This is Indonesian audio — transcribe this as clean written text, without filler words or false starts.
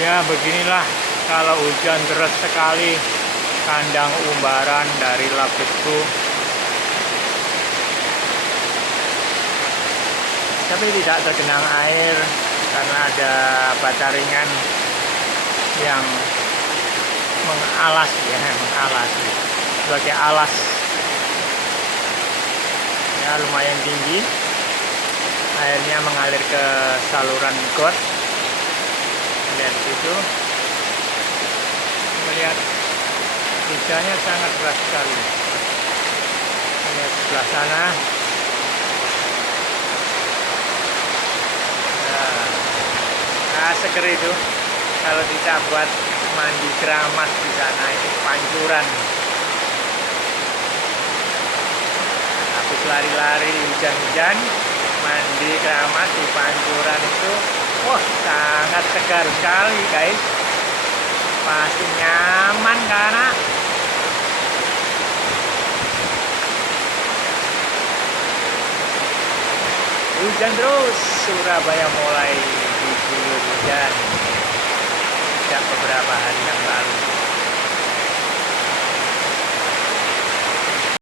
Ya beginilah kalau hujan deras sekali, kandang umbaran dari Labetu. Tapi tidak tergenang air karena ada bata ringan yang mengalas sebagai alas. Ya lumayan tinggi, airnya mengalir ke saluran got. Lihat situ, melihat hujannya sangat deras sekali. Lihat sebelah sana. Nah, seger itu kalau kita buat mandi keramas di sana itu pancuran. Habis lari-lari hujan-hujan, mandi keramas di pancuran itu, wah sangat segar sekali guys. Pasti nyaman karena hujan terus. Surabaya mulai diguyur hujan sejak beberapa hari yang lalu.